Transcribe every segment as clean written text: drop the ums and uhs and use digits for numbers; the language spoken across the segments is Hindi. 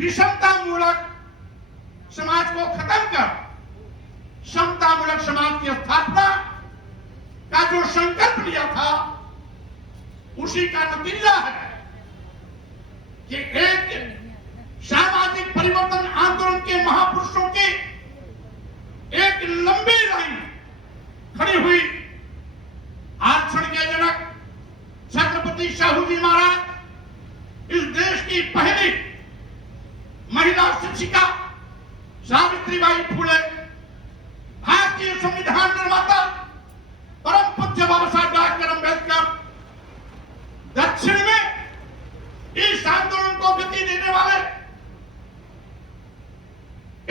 विषमता मूलक समाज को खत्म कर समता मूलक समाज की स्थापना का जो संकल्प लिया था, उसी का नतीजा है कि एक सामाजिक परिवर्तन आंदोलन के महापुरुषों की एक लंबी लाइन खड़ी हुई। आरक्षण के जनक छत्रपति साहू जी महाराज, इस देश की पहली महिला शिक्षिका सावित्रीबाई फुले, भारतीय संविधान निर्माता परम पूज्य बाबा साहब डॉक्टर अम्बेडकर, दक्षिण में इस आंदोलन को गति देने वाले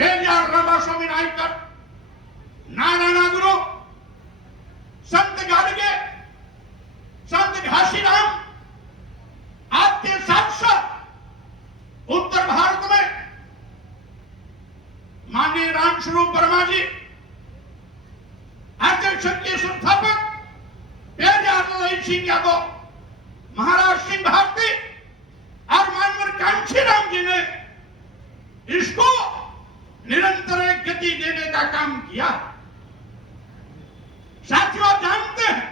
एल.आर. रामास्वामी नायकर, नारायण गुरु, संत गाडगे, संत घासीराम, आपके साथ उत्तर भारत में माननीय रामस्वरूप वर्मा जी, अध्यक्ष के संस्थापक पेरियार सिंह यादव, महाराज सिंह भारती और मानवर कांशीराम जी ने इसको निरंतर एक गति देने का काम किया। साथियों, आप जानते हैं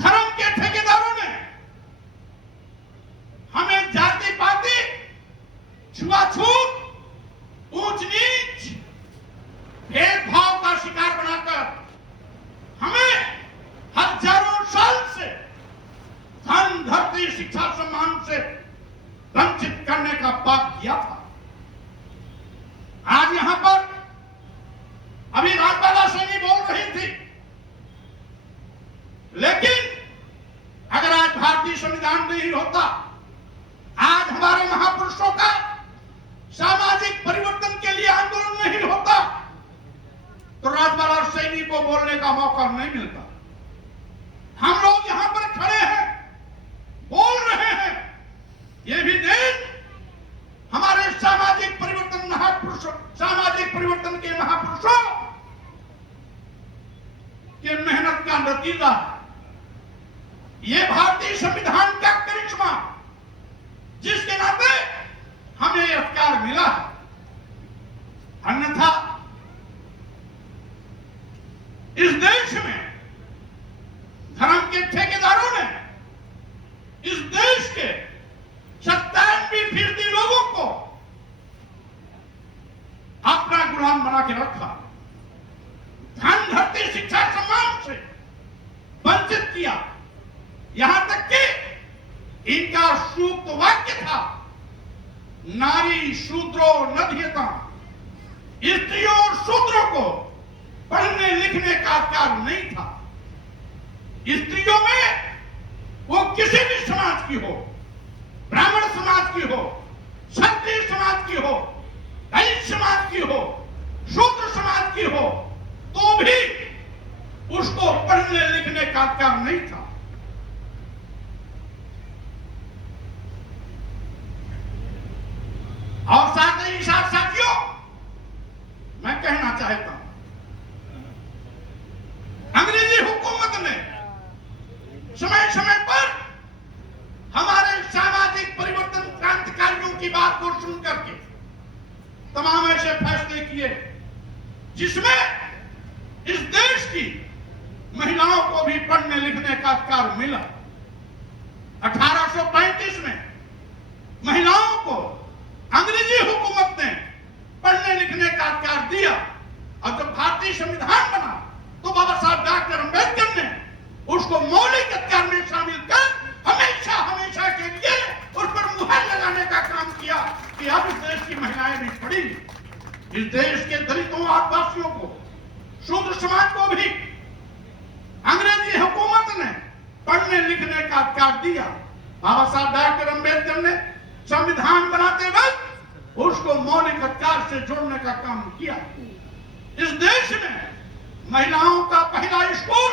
धर्म के ठेकेदारों ने हमें जाति पाति, छुआछूत, ऊंच नीच, भेदभाव का शिकार बनाकर हमें हजारों साल से धन, धरती, शिक्षा, सम्मान से वंचित करने का पाप किया था। आज यहां पर अभी राजबाला सैनी बोल रही थी, लेकिन अगर आज भारतीय संविधान नहीं होता, आज हमारे महापुरुषों का सामाजिक परिवर्तन के लिए आंदोलन नहीं होता, तो राजबाला सैनी को बोलने का मौका नहीं मिलता। हम लोग यहां पर खड़े हैं, बोल रहे हैं, ये भी दिन हमारे सामाजिक परिवर्तन महापुरुषों, सामाजिक परिवर्तन के महापुरुषों के मेहनत का नतीजा है। ये भारतीय संविधान का करिश्मा, जिसके नाते हमें यह अधिकार मिला है। अन्यथा इस देश में धर्म के ठेकेदारों ने इस देश के 97% लोगों को अपना गुलाम बना के रखा, धन, धरती, शिक्षा, सम्मान से वंचित किया। यहां तक कि इनका सूक्त वाक्य था, नारी शूद्रो नध्यता, स्त्रियों और शूद्रों को पढ़ने लिखने का अधिकार नहीं था। स्त्रियों में वो किसी भी समाज की हो, ब्राह्मण समाज की हो, क्षत्रिय समाज की हो, दलित समाज की हो, शूद्र समाज की हो, तो भी उसको पढ़ने लिखने का अधिकार नहीं था। और साथ ही साथ साथियों, मैं कहना चाहता हूं, अंग्रेजी हुकूमत ने समय समय पर हमारे सामाजिक परिवर्तन क्रांतिकारियों की बात को सुन करके तमाम ऐसे फैसले किए जिसमें इस देश की महिलाओं को भी पढ़ने लिखने का अधिकार मिला। 1835 में महिलाओं को अंग्रेजी हुकूमत ने पढ़ने लिखने का अधिकार दिया, और जब भारतीय संविधान बना तो बाबा साहब डॉक्टर अम्बेडकर ने उसको मौलिक अधिकार में शामिल कर हमेशा हमेशा के लिए उस पर मुहर लगाने का काम किया कि अब इस देश की महिलाएं भी पढ़ेंगी। इस देश के दलितों, आदिवासियों को, शूद्र समाज को भी अंग्रेजी हुकूमत ने पढ़ने लिखने का अधिकार दिया। बाबा साहब डॉक्टर अम्बेडकर ने संविधान बनाते वक्त उसको मौलिक अधिकार से जोड़ने का काम किया। इस देश में महिलाओं का पहला स्कूल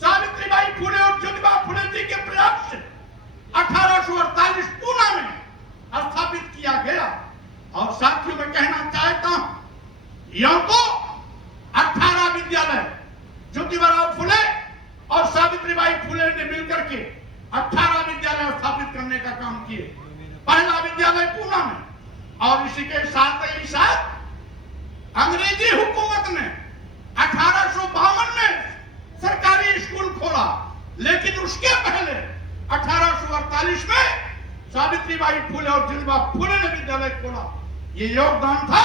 सावित्रीबाई फुले और ज्योतिबा फुले जी के प्रयास से 1848 पूना में स्थापित किया गया। और साथियों, मैं कहना चाहता हूं, यह तो 18 विद्यालय ज्योतिबा फुले और सावित्रीबाई फुले ने मिलकर के 18 विद्यालय स्थापित करने का काम किए। पहला विद्यालय पूना में, और इसी के साथ ही साथ अंग्रेजी हुकूमत ने 1852 में सरकारी स्कूल खोला, लेकिन उसके पहले 1848 में सावित्रीबाई फुले और ज्योतिबा फुले ने विद्यालय खोला। ये योगदान था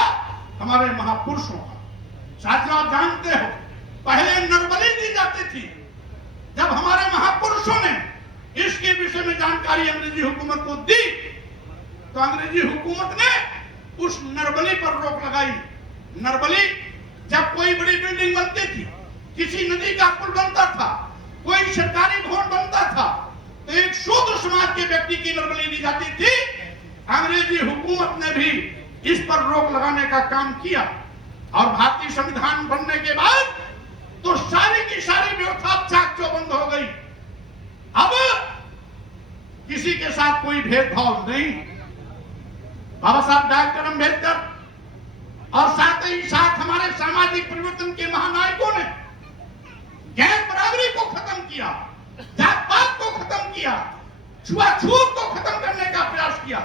हमारे महापुरुषों का। साथियों, आप जानते हो पहले नरबली दी जाती थी। जब हमारे महापुरुषों ने इसके विषय में जानकारी अंग्रेजी हुकूमत को दी, तो अंग्रेजी हुकूमत ने उस नरबली पर रोक लगाई। नरबली, जब कोई बड़ी बिल्डिंग बनती थी, किसी नदी का पुल बनता था, कोई सरकारी भवन बनता था, तो एक शूद्र समाज के व्यक्ति की नरबली ली जाती थी। अंग्रेजी हुकूमत ने भी इस पर रोक लगाने का काम किया, और भारतीय संविधान बनने के बाद तो सारी की सारी व्यवस्था चाक चौबंद हो गई। अब किसी के साथ कोई भेदभाव नहीं। बाबा साहब डॉक्टर अम्बेडकर और साथ ही साथ हमारे सामाजिक परिवर्तन के महानायकों ने गैर बराबरी को खत्म किया, जात पात को खत्म किया, छुआछूत को खत्म करने का प्रयास किया,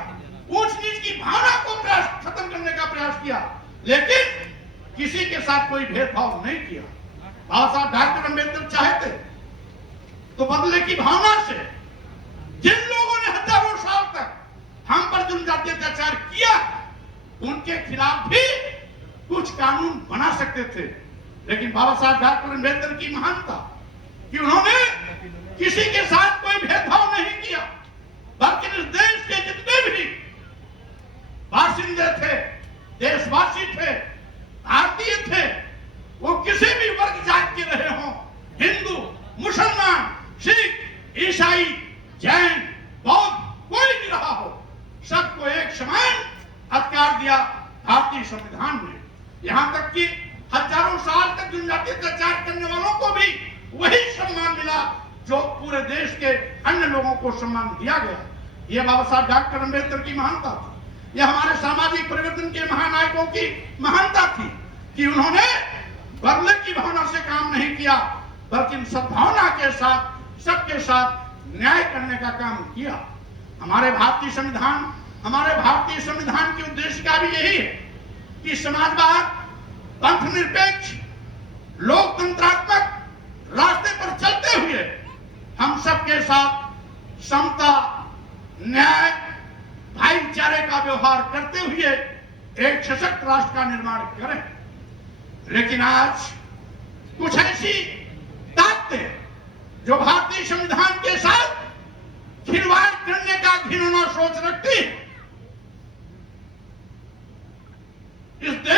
ऊंच नीच की भावना को खत्म करने का प्रयास किया, लेकिन किसी के साथ कोई भेदभाव नहीं किया। बाबा साहब डॉक्टर अम्बेडकर चाहते तो बदले की भावना से जिन लोगों ने हजारों साल तक हम पर जनजातीय अत्याचार किया, उनके खिलाफ भी कुछ कानून बना सकते थे। लेकिन बाबा साहब डॉक्टर अम्बेडकर की महानता कि उन्होंने किसी के साथ कोई भेदभाव नहीं किया, बल्कि इस देश के जितने भी बाशिंदे थे, देशवासी थे, भारतीय थे, वो किसी भी वर्ग जात के रहे हों, हिंदू, मुसलमान, सिख, ईसाई, जैन, बौद्ध, कोई भी रहा हो, सबको एक समान अधिकार दिया भारतीय संविधान ने। यहां तक कि हजारों साल तक जनजातीय अत्याचार करने वालों को भी वही सम्मान मिला जो पूरे देश के अन्य लोगों को सम्मान दिया गया। यह बाबा साहब डॉक्टर अम्बेडकर की महानता थी। यह हमारे सामाजिक परिवर्तन के महानायकों की महानता थी कि उन्होंने बदले की भावना से काम नहीं किया, बल्कि सद्भावना के साथ सबके साथ न्याय करने का काम किया। हमारे भारतीय संविधान की उद्देश्य का भी यही है कि समाजवाद, पंथ निरपेक्ष, लोकतंत्रात्मक रास्ते पर चलते हुए हम सबके साथ समता, न्याय, भाईचारे का व्यवहार करते हुए एक सशक्त राष्ट्र का निर्माण करें। लेकिन आज कुछ ऐसी ताकतें जो भारतीय संविधान के साथ खिलवाड़ करने का घिनौना सोच रखती है, इस देश